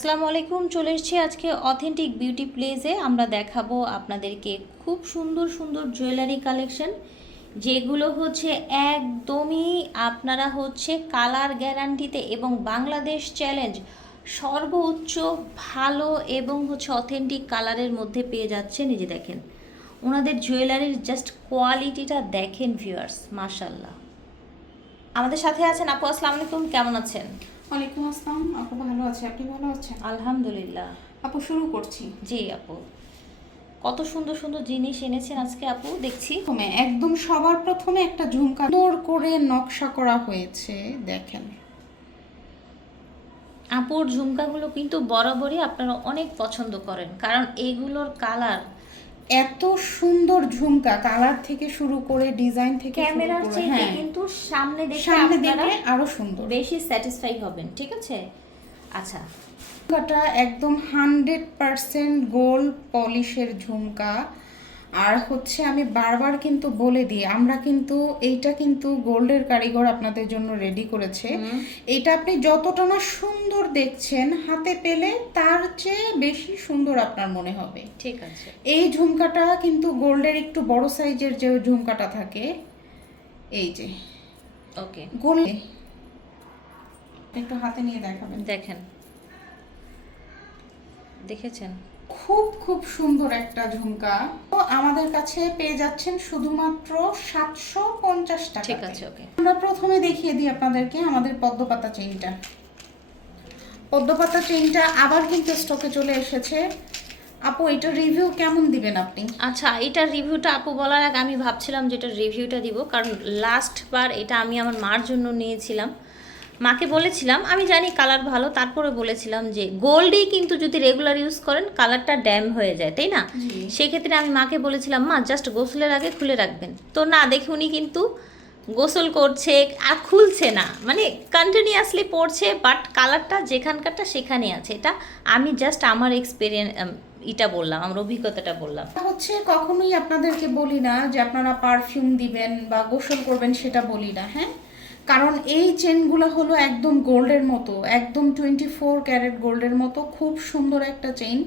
আসসালামু আলাইকুম, চলে এসেছি আজকে অথেন্টিক বিউটি প্লেসে আমরা দেখাবো আপনাদেরকে খুব সুন্দর সুন্দর জুয়েলারি কালেকশন যেগুলো হচ্ছে একদমই আপনারা হচ্ছে কালার গ্যারান্টিতে এবং বাংলাদেশ চ্যালেঞ্জ সর্বোচ্চ ভালো এবং হচ্ছে অথেন্টিক কালারের মধ্যে পেয়ে যাচ্ছে নিজে দেখেন, ওনাদের জুয়েলারির জাস্ট কোয়ালিটিটা দেখেন ভিউয়ার্স মাশাল্লাহ আমাদের সাথে আছেন আপু আসসালামু আলাইকুম কেমন আছেন? ওয়ালাইকুম আসসালাম আপু ভালো আছে আপনি ভালো আছেন? আলহামদুলিল্লাহ। আপু শুরু করছি। জি আপু। কত সুন্দর সুন্দর জিনিস এনেছেন আজকে আপু দেখছি। প্রথমে একদম সবার প্রথমে একটা ঝুমকা সুন্দর করে নকশা করা হয়েছে দেখেন। আপুর ঝুমকাগুলো কিন্তু বরাবরই আপনারা অনেক পছন্দ করেন কারণ এগুলোর কালার এত সুন্দর ঝুমকা কালার থেকে শুরু করে ডিজাইন থেকে ক্যামেরার চেয়ে কিন্তু সামনে দেখে সামনে দেখে আরও সুন্দর। বেশি স্যাটিসফাই হবেন ঠিক আছে? আচ্ছা। ঝুমকাটা একদম হান্ড্রেড পার্সেন্ট গোল্ড পলিশের ঝুমকা। আর হচ্ছে আমি বারবার কিন্তু বলে দিই আমরা কিন্তু এইটা কিন্তু গোল্ডের কারিগর আপনাদের জন্য রেডি করেছে। এটা আপনি যতটা না সুন্দর দেখছেন হাতে পেলে তার চেয়ে বেশি সুন্দর আপনার মনে হবে। ঠিক আছে। এই ঝুমকাটা কিন্তু গোল্ডের একটু বড় সাইজের যে ঝুমকাটা থাকে এই যে। ওকে। গোল্ড একটু হাতে নিয়ে দেখাবেন। দেখেন। দেখেছেন? খুব খুব সুন্দর একটা ঝুমকা। তো আমাদের কাছে পেয়ে যাচ্ছেন শুধুমাত্র সাতশো পঞ্চাশ টাকা ঠিক আছে ওকে। আমরা প্রথমে দেখিয়ে দিই আপনাদেরকে আমাদের পদ্মপাতা চেইনটা। পদ্মপাতা চেইনটা আবার কিন্তু স্টকে চলে এসেছে। আপু এটা রিভিউ কেমন দিবেন আপনি? আচ্ছা এটা রিভিউটা আপু বলার আগে আমি ভাবছিলাম যে এটার রিভিউটা দিব কারণ লাস্ট বার এটা আমি আমার মার জন্য নিয়েছিলাম। মাকে বলেছিলাম আমি জানি কালার ভালো তারপরে বলেছিলাম যে গোল্ডই কিন্তু যদি রেগুলার ইউজ করেন কালারটা ড্যাম হয়ে যায় তাই না? সেক্ষেত্রে আমি মাকে বলেছিলাম মা জাস্ট গোসলের আগে খুলে রাখবেন। তো না দেখে উনি কিন্তু গোসল করছে আর খুলছে না। মানে কন্টিনিউয়াসলি পড়ছে বাট কালারটা যেখানকারটা সেখানে আছে। এটা আমি জাস্ট আমার এক্সপিরিয়েন্স এটা বললাম আমার অভিজ্ঞতাটা বললাম। হচ্ছে কখনোই আপনাদেরকে বলি না যে আপনারা পারফিউম দিবেন বা গোসল করবেন সেটা বলি না হ্যাঁ? কারণ এই চেনগুলো হলো একদম গোল্ডের মতো একদম টোয়েন্টি ফোর ক্যারেট গোল্ডের মতো খুব সুন্দর একটা চেন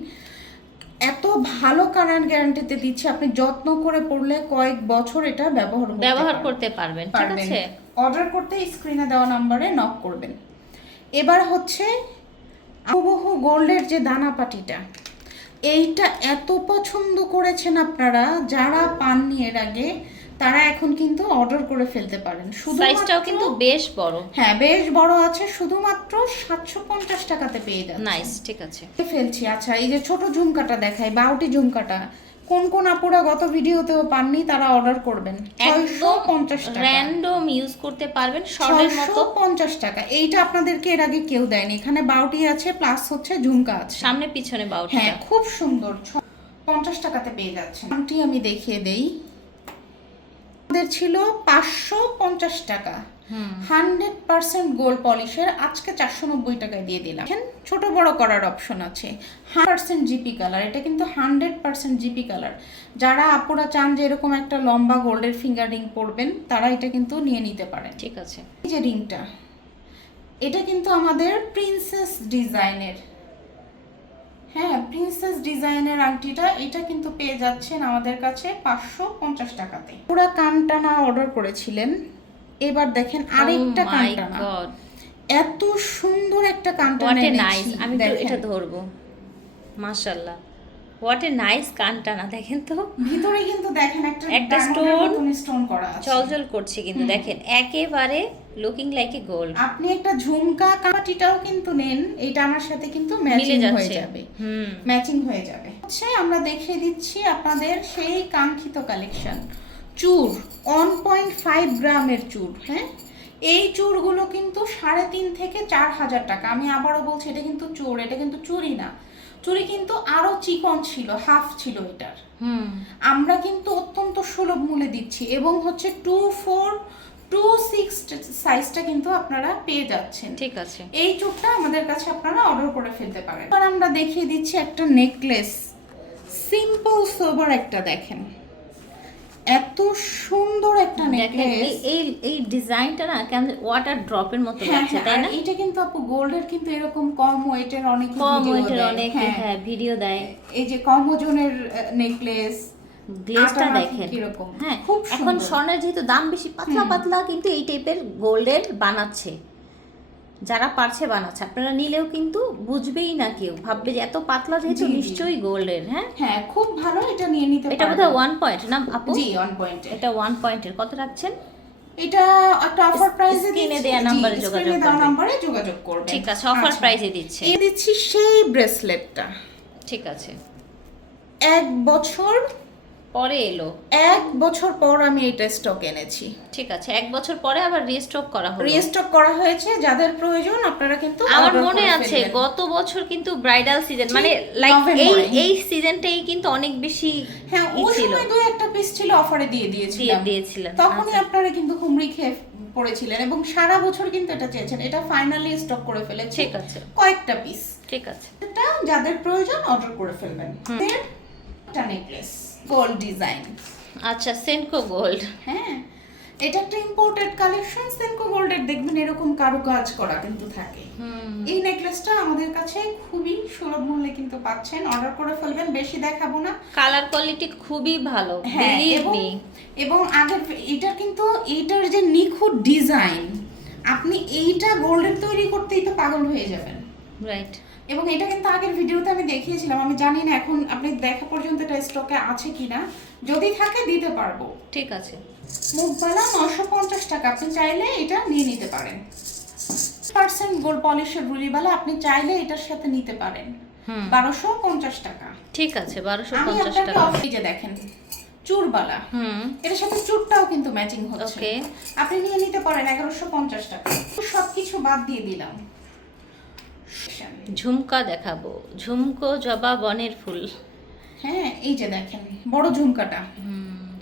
এত ভালো কালার গ্যারান্টিতে দিচ্ছে আপনি যত্ন করে পড়লে কয়েক বছর এটা ব্যবহার করতে ব্যবহার পারবেন। করতে পারবেন ঠিক আছে? অর্ডার করতে স্ক্রিনে দেওয়া নাম্বারে নক করবেন। এবার হচ্ছে হুবহু গোল্ডের যে দানা পাটিটা এইটা এত পছন্দ করেছেন আপনারা যারা পাননি এর আগে তারা এখন কিন্তু অর্ডার করে ফেলতে পারেন। সাইজটাও কিন্তু বেশ বড়। হ্যাঁ বেশ বড় আছে শুধুমাত্র সাতশো পঞ্চাশ টাকাতে পেয়ে যাচ্ছে। নাইস ঠিক আছে। ফেলছি আচ্ছা এই যে ছোট ঝুমকাটা দেখাই বাউটি ঝুমকাটা কোন কোন আপুরা গত ভিডিওতেও পাননি তারা অর্ডার করবেন। একদম পঞ্চাশ টাকা। র্যান্ডম ইউজ করতে পারবেন মতো। পঞ্চাশ টাকা। এইটা আপনাদেরকে এর আগে কেউ দেয়নি। এখানে বাউটি আছে প্লাস হচ্ছে ঝুমকা আছে। সামনে পিছনে বাউটি হ্যাঁ খুব সুন্দর। পঞ্চাশ টাকাতে পেয়ে যাচ্ছে। আমি দেখিয়ে দেই। আমাদের ছিল পাঁচশো পঞ্চাশ টাকা। হান্ড্রেড পার্সেন্ট গোল্ড পলিশের আজকে চারশো নব্বই টাকায় দিয়ে দিলাম। ছোট বড় করার অপশন আছে। পার্সেন্ট জিপি কালার এটা কিন্তু হান্ড্রেড পার্সেন্ট জিপি কালার। যারা আপুরা চান যে এরকম একটা লম্বা গোল্ডের ফিঙ্গার রিং পরবেন তারা এটা কিন্তু নিয়ে নিতে পারেন। ঠিক আছে। এই যে রিংটা এটা কিন্তু আমাদের প্রিন্সেস ডিজাইনের। হ্যাঁ প্রিন্সেস ডিজাইনের আংটিটা এটা কিন্তু পেয়ে যাচ্ছেন আমাদের কাছে পাঁচশো পঞ্চাশ টাকাতে। পুরা কানটানা অর্ডার করেছিলেন। এবার দেখেন আরেকটা Oh কানটানা। এত সুন্দর একটা কানটানা নাইস আমি এটা ধরবো। মাশাআল্লাহ। হোয়াট এ নাইস কানটানা দেখেন তো। ভিতরে কিন্তু দেখেন একটা একটা stone স্টোন করা আছে। চলচল করছে কিন্তু দেখেন একেবারে লুকিং লাইক এ গোল্ড আপনি একটা ঝুমকা কামাটিটাও কিন্তু নেন এটা আমার সাথে কিন্তু ম্যাচিং হয়ে যাবে। হুম। ম্যাচিং হয়ে যাবে। হচ্ছে আমরা দেখিয়ে দিচ্ছি আপনাদের সেই কাঙ্ক্ষিত কালেকশন চুর ওয়ান পয়েন্ট ফাইভ গ্রামের চুর হ্যাঁ? এই চুরগুলো কিন্তু সাড়ে তিন থেকে চার হাজার টাকা। আমি আবারও বলছি এটা কিন্তু চোর এটা কিন্তু চুরি না। চুরি কিন্তু আরও চিকন ছিল হাফ ছিল এটার। হুম। আমরা কিন্তু অত্যন্ত সুলভ মূল্যে দিচ্ছি এবং হচ্ছে টু ফোর টু সিক্স সাইজটা কিন্তু আপনারা পেয়ে যাচ্ছেন। ঠিক আছে। এই আমাদের কাছে আপনারা অর্ডার করে ফেলতে পারেন। এবার আমরা দেখিয়ে দিচ্ছি একটা নেকলেস সিম্পল সোবার একটা দেখেন। এত সুন্দর একটা নেকলেস এই- এই ডিজাইনটা না কেমন ওয়াটার ড্রপের মতো হ্যাঁ লাগছে হ্যাঁ তাই না? এটা কিন্তু আপু গোল্ডের কিন্তু এরকম কম ওয়েটের অনেক কম ওয়েটের। অনেক হ্যাঁ। হ্যাঁ ভিডিও দেয়। এই যে কম ওজনের নেকলেস গ্লেজটা দেখেন। হ্যাঁ এখন স্বর্ণের যেহেতু দাম বেশি পাতলা পাতলা কিন্তু এই টাইপের গোল্ডের বানাচ্ছে। যারা পারছে বানাচ্ছে। আপনারা নিলেও কিন্তু বুঝবেই না কেউ। ভাববে যে এত পাতলা যেহেতু। নিশ্চয়ই গোল্ডের হ্যাঁ? হ্যাঁ খুব ভালো এটা নিয়ে নিতে এটা। বোধহয় ওয়ান পয়েন্ট না আপু? জি অন পয়েন্টে এটা ওয়ান পয়েন্টের কত রাখছেন? এটা একটা অফার প্রাইসে স্ক্রিনে দেয়া নাম্বারে যোগাযোগ করবেন। নাম্বারে যোগাযোগ করবেন। ঠিক আছে অফার। প্রাইসে দিচ্ছে। এ দিচ্ছি সেই ব্রেসলেটটা ঠিক আছে। এক বছর পরে এলো। এক বছর পর আমি এটা স্টক এনেছি। ঠিক আছে এক বছর পরে আবার রিস্টক করা হলো। রিস্টক করা হয়েছে যাদের প্রয়োজন আপনারা কিন্তু আমার মনে আছে গত বছর কিন্তু ব্রাইডাল সিজন মানে লাইক এই এই সিজনটাই কিন্তু অনেক বেশি হ্যাঁ ওই সময় দু একটা পিস ছিল অফারে দিয়ে দিয়ে দিয়েছিলাম দিয়েছিলেন তখনই আচ্ছা। আপনারা কিন্তু হুমড়ি খেয়ে পড়েছিলেন এবং সারা বছর কিন্তু এটা চেয়েছেন। এটা ফাইনালি স্টক করে ফেলেছি। ঠিক আছে। কয়েকটা পিস ঠিক আছে। এটা যাদের প্রয়োজন অর্ডার করে ফেলবেন। একটা নেকলেস গোল্ড ডিজাইন আচ্ছা সেনকো গোল্ড হ্যাঁ এটা একটা ইম্পোর্টেড কালেকশন সেনকো গোল্ডের দেখবেন এরকম কারুকাজ করা কিন্তু থাকে। এই নেকলেসটা আমাদের কাছে খুবই সুলভ মূল্যে কিন্তু পাচ্ছেন। অর্ডার করে ফেলবেন বেশি দেখাবো না। কালার কোয়ালিটি খুবই ভালো হ্যাঁ এবং আগের এটা কিন্তু এইটার যে নিখুঁত ডিজাইন আপনি এইটা গোল্ডের তৈরি করতেই তো পাগল হয়ে যাবেন। রাইট এবং এটা কিন্তু আগের ভিডিওতে আমি দেখিয়েছিলাম আমি জানি না এখন আপনি দেখা পর্যন্ত এটা স্টকে আছে কিনা। যদি থাকে দিতে পারব। ঠিক আছে। মুখবালা নশো পঞ্চাশ টাকা আপনি চাইলে এটা নিয়ে নিতে পারেন। পার্সেন্ট গোল্ড পলিশের রুলিবালা আপনি চাইলে এটার সাথে নিতে পারেন। বারোশো পঞ্চাশ টাকা। ঠিক আছে বারোশো পঞ্চাশ টাকা। এই যে দেখেন। চুরবালা হুম। এটার সাথে চুরটাও কিন্তু ম্যাচিং হচ্ছে। আপনি নিয়ে নিতে পারেন এগারোশো পঞ্চাশ টাকা। সব কিছু বাদ দিয়ে দিলাম। ঝুমকা দেখাবো। ঝুমকো জবা বনের ফুল। হ্যাঁ এই যে দেখেন বড় ঝুমকাটা। হুম।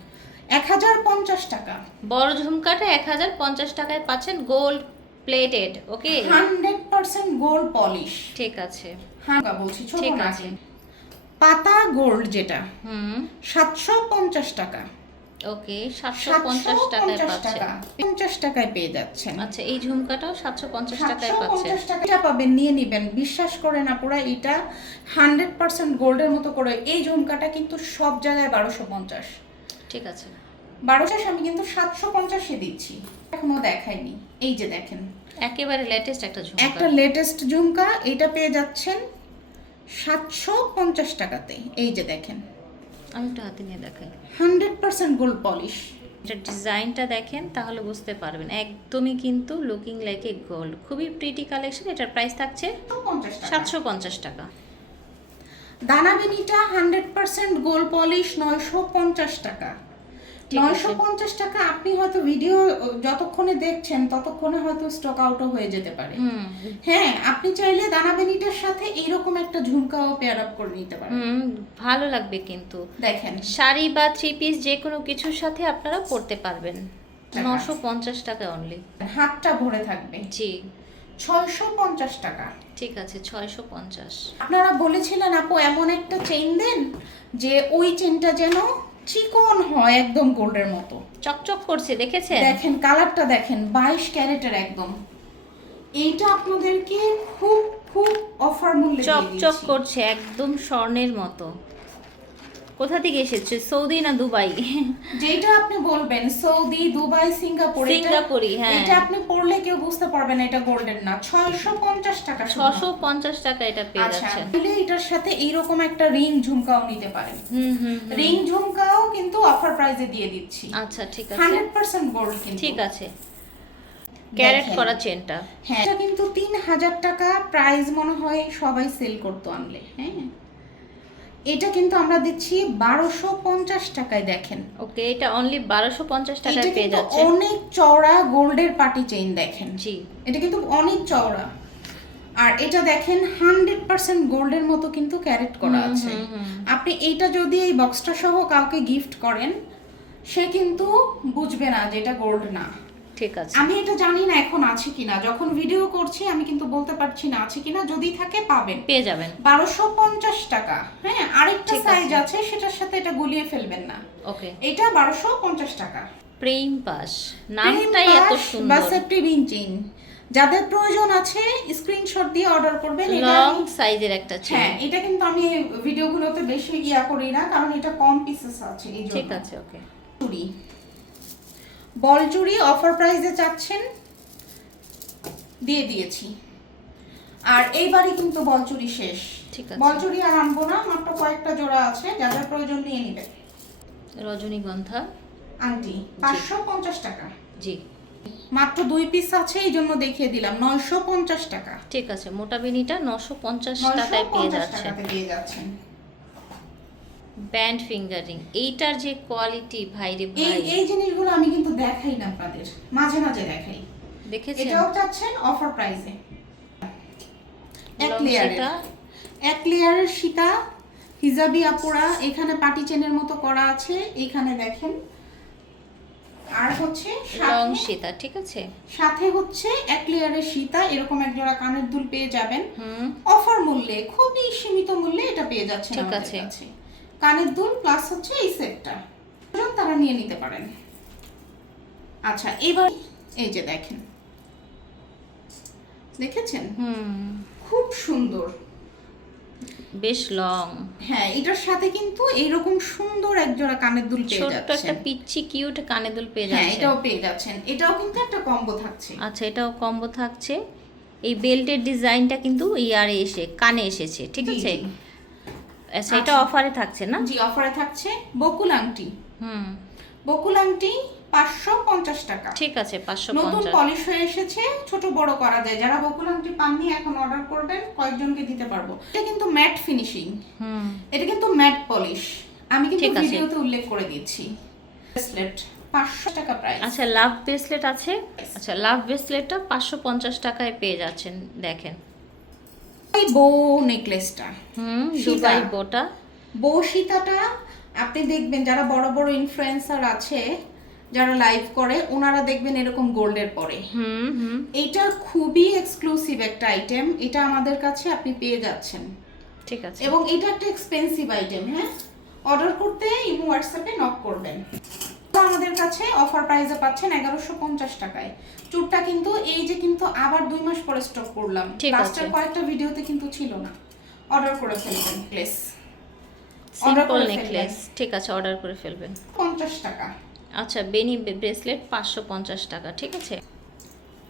এক হাজার পঞ্চাশ টাকা। বড় ঝুমকাটা এক হাজার পঞ্চাশ টাকায় পাচ্ছেন gold plated okay? Hundred percent gold polish. ঠিক আছে। হ্যাঁ বলছি ঠিক আছে। পাতা গোল্ড যেটা হুম। সাতশো পঞ্চাশ টাকা। ওকে সাতশো সাতশো পঞ্চাশ টাকায় পঞ্চাশ পাচ্ছেন। টাকা পঞ্চাশ টাকায় পেয়ে যাচ্ছেন। আচ্ছা এই ঝুমকাটাও সাতশো পঞ্চাশ টাকায় পাচ্ছেন। টাকা পাবেন নিয়ে নিবেন। বিশ্বাস করে না পুরা এটা হান্ড্রেড পার্সেন্ট গোল্ডের মতো করে এই ঝুমকাটা কিন্তু সব জায়গায় বারোশো পঞ্চাশ। ঠিক আছে। বারোশো আমি কিন্তু সাতশো পঞ্চাশে দিচ্ছি। এখনও দেখাইনি। এই যে দেখেন। একেবারে লেটেস্ট একটা ঝুমকা। একটা লেটেস্ট ঝুমকা এটা পেয়ে যাচ্ছেন সাতশো পঞ্চাশ টাকাতে। এই যে দেখেন। আমি একটু হাতে নিয়ে দেখাই। হান্ড্রেড পার্সেন্ট গোল্ড পলিশ এটা ডিজাইনটা দেখেন তাহলে বুঝতে পারবেন। একদমই কিন্তু লুকিং লাইক এ গোল্ড খুবই প্রিটি কালেকশন এটার প্রাইস থাকছে সাতশো পঞ্চাশ টাকা। দানাবিনিটা হান্ড্রেড পার্সেন্ট গোল্ড পলিশ নয়শো পঞ্চাশ টাকা। নয়শো পঞ্চাশ টাকা আপনি হয়তো ভিডিও যতক্ষণে দেখছেন ততক্ষণে হয়তো স্টক আউটও হয়ে যেতে পারে। হ্যাঁ আপনি চাইলে দানাবেনিটার সাথে এইরকম একটা ঝুমকাও পেয়ার আপ করে নিতে পারেন। ভালো লাগবে কিন্তু। দেখেন। শাড়ি বা থ্রি পিস যে কোনো কিছুর সাথে আপনারা পরতে পারবেন। নশো পঞ্চাশ টাকা অনলি হাতটা ভরে থাকবে। জি। ছয়শো পঞ্চাশ টাকা। ঠিক আছে ছয়শো পঞ্চাশ। আপনারা বলেছিলেন আপু এমন একটা চেইন দেন যে ওই চেইনটা যেন চিকন হয় একদম গোল্ডের মতো। চকচক করছে দেখেছেন? দেখেন কালারটা দেখেন বাইশ ক্যারেটের একদম। এইটা আপনাদেরকে খুব খুব অফার মূল্যে চকচক করছে একদম স্বর্ণের মতো। কোথা থেকে এসেছে? সৌদি না দুবাই? যেটা আপনি বলবেন সৌদি দুবাই সিঙ্গাপুর সিঙ্গাপুরি, হ্যাঁ। এটা আপনি পড়লে কেউ বুঝতে পারবে না এটা গোল্ডেন না। ছয়শো পঞ্চাশ টাকা শুধু। ছশো পঞ্চাশ টাকা এটা পেয়ে আচ্ছা যাচ্ছেন। তাহলে এটার সাথে এইরকম একটা রিং ঝুমকাও নিতে পারেন। হুম হুম। রিং ঝুমকাও কিন্তু অফার প্রাইসে দিয়ে দিচ্ছি। আচ্ছা ঠিক আছে। হান্ড্রেড পার্সেন্ট গোল্ড কিন্তু। ঠিক আছে। ক্যারেট করা চেনটা। হ্যাঁ এটা কিন্তু তিন হাজার টাকা প্রাইস মনে হয় সবাই সেল করতো আনলে হ্যাঁ? এটা কিন্তু আমরা দিচ্ছি বারোশো পঞ্চাশ টাকায় দেখেন। ওকে এটা অনলি বারোশো পঞ্চাশ টাকায় পেয়ে যাচ্ছে। অনেক চওড়া গোল্ডের পার্টি চেইন দেখেন। জি। এটা কিন্তু অনেক চওড়া। আর এটা দেখেন হান্ড্রেড পার্সেন্ট গোল্ডের মতো কিন্তু ক্যারেট করা আছে। আপনি এইটা যদি এই বক্সটা সহ কাউকে গিফট করেন সে কিন্তু বুঝবে না যে এটা গোল্ড না। ঠিক আছে। আমি এটা জানি না এখন আছে কিনা। যখন ভিডিও করছি আমি কিন্তু বলতে পারছি না আছে কিনা। যদি থাকে পাবেন। পেয়ে যাবেন। বারোশো পঞ্চাশ টাকা। হ্যাঁ আরেকটা সাইজ আছে। সেটার সাথে এটা গুলিয়ে ফেলবেন না। ওকে। এটা বারোশো পঞ্চাশ টাকা। প্রেম পাস। নামটাই এত বা সুন্দর। সেফটি বিঞ্চিন যাদের প্রয়োজন আছে স্ক্রিনশট দিয়ে অর্ডার করবেন। লং সাইজের একটা চেন হ্যাঁ এটা কিন্তু আমি ভিডিওগুলোতে বেশি ইয়া করি না কারণ এটা কম পিসেস আছে এই ঠিক আছে ওকে। চুড়ি বল চুড়ি অফার প্রাইসে চাচ্ছেন দিয়ে দিয়েছি। আর এইবারই কিন্তু বল চুড়ি শেষ। ঠিক আছে। বল চুড়ি আর আনব না মাত্র কয়েকটা জোড়া আছে যাদের প্রয়োজন নিয়ে নিবে। রজনীগন্ধা। আংটি পাঁচশো পঞ্চাশ টাকা। জি। মাত্র দুই পিস আছে এই জন্য দেখিয়ে দিলাম নয়শো পঞ্চাশ টাকা। ঠিক আছে মোটা বেনিটা নশো পঞ্চাশ টাকায় পেয়ে যাচ্ছে। পেয়ে যাচ্ছেন। ব্যান্ড ফিঙ্গারিং এইটার যে কোয়ালিটি ভাই রে এই ভাই। এই জিনিসগুলো আমি কিন্তু দেখাই না আপনাদের মাঝে মাঝে দেখাই। দেখেছেন? এটাও চাচ্ছেন অফার প্রাইসে এক লেয়ারের এক লেয়ারের সীতা হিজাবি আপুরা এখানে পাটি চেনের মতো করা আছে এখানে দেখেন। আর হচ্ছে সাথে- সীতা ঠিক আছে? সাথে হচ্ছে এক লেয়ারের সীতা এরকম এক জোড়া কানের দুল পেয়ে যাবেন। হুম। অফার মূল্যে খুবই সীমিত মূল্যে এটা পেয়ে যাচ্ছেন ঠিক আছে। কানের দুল প্লাস হচ্ছে এই সেটটা তারা নিয়ে নিতে পারেন। আচ্ছা এবার এই যে দেখেন। দেখেছেন? হুম। খুব সুন্দর। বেশ লং হ্যাঁ এটার সাথে কিন্তু এইরকম সুন্দর এক জোড়া কানের দুল পেয়ে ছোট্ট একটা যাচ্ছেন। পিচ্ছি কিউট কানে দুল পেয়ে হ্যাঁ এটাও পেয়ে যাচ্ছেন। এটাও কিন্তু একটা কম্বো থাকছে। আচ্ছা এটাও কম্বো থাকছে। এই বেল্টের ডিজাইনটা কিন্তু ইয়ারে এসে কানে এসেছে ঠিক আছে। আচ্ছা এটা আচ্ছা। অফারে থাকছে না? জি অফারে থাকছে বকুল আংটি। হুম। বকুল আংটি পাঁচশো পঞ্চাশ টাকা। ঠিক আছে পাঁচশো পঞ্চাশ। নতুন পলিশ হয়ে এসেছে ছোট বড় করা যায়। যারা বকুল আংটি পাননি এখন অর্ডার করবেন কয়েকজনকে দিতে পারব। এটা কিন্তু ম্যাট ফিনিশিং হুম। এটা কিন্তু ম্যাট পলিশ আমি কিন্তু। ভিডিওতে উল্লেখ করে দিচ্ছি। ব্রেসলেট পাঁচশো টাকা প্রাইস আচ্ছা লাভ ব্রেসলেট আছে? আচ্ছা লাভ ব্রেসলেটটা পাঁচশো পঞ্চাশ টাকায় পেয়ে যাচ্ছেন দেখেন। বউ নেকলেসটা। হুম দুবাই বোটা বউ সীতাটা আপনি দেখবেন যারা বড় বড় ইনফ্লুয়েন্সার আছে যারা লাইভ করে ওনারা দেখবেন এরকম গোল্ডের পরে। হুম হুম। এটা খুবই এক্সক্লুসিভ একটা আইটেম এটা আমাদের কাছে আপনি পেয়ে যাচ্ছেন। ঠিক আছে। এবং এটা একটা এক্সপেন্সিভ আইটেম হ্যাঁ? অর্ডার করতে ইমো হোয়াটসঅ্যাপে নক করবেন। তো আমাদের কাছে অফার প্রাইসে পাচ্ছেন এগারোশো পঞ্চাশ টাকায়। চুরটা কিন্তু এই যে কিন্তু আবার দুই মাস পরে স্টক করলাম। লাস্টের কয়েকটা ভিডিওতে কিন্তু ছিল না। অর্ডার করে ফেলবেন প্লেস সিম্পল নেকলেস ঠিক আছে অর্ডার করে ফেলবেন। পঞ্চাশ টাকা। আচ্ছা বেনি ব্রেসলেট পাঁচশো পঞ্চাশ টাকা ঠিক আছে?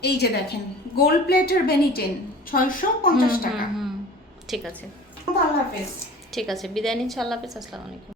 এই যে দেখেন গোল্ড প্লেটের বেনিটেন ছয়শো পঞ্চাশ টাকা। ঠিক আছে। আল্লাহ হাফেজ। ঠিক আছে বিদায় নিচ্ছি আল্লাহ হাফেজ আসসালামু আলাইকুম।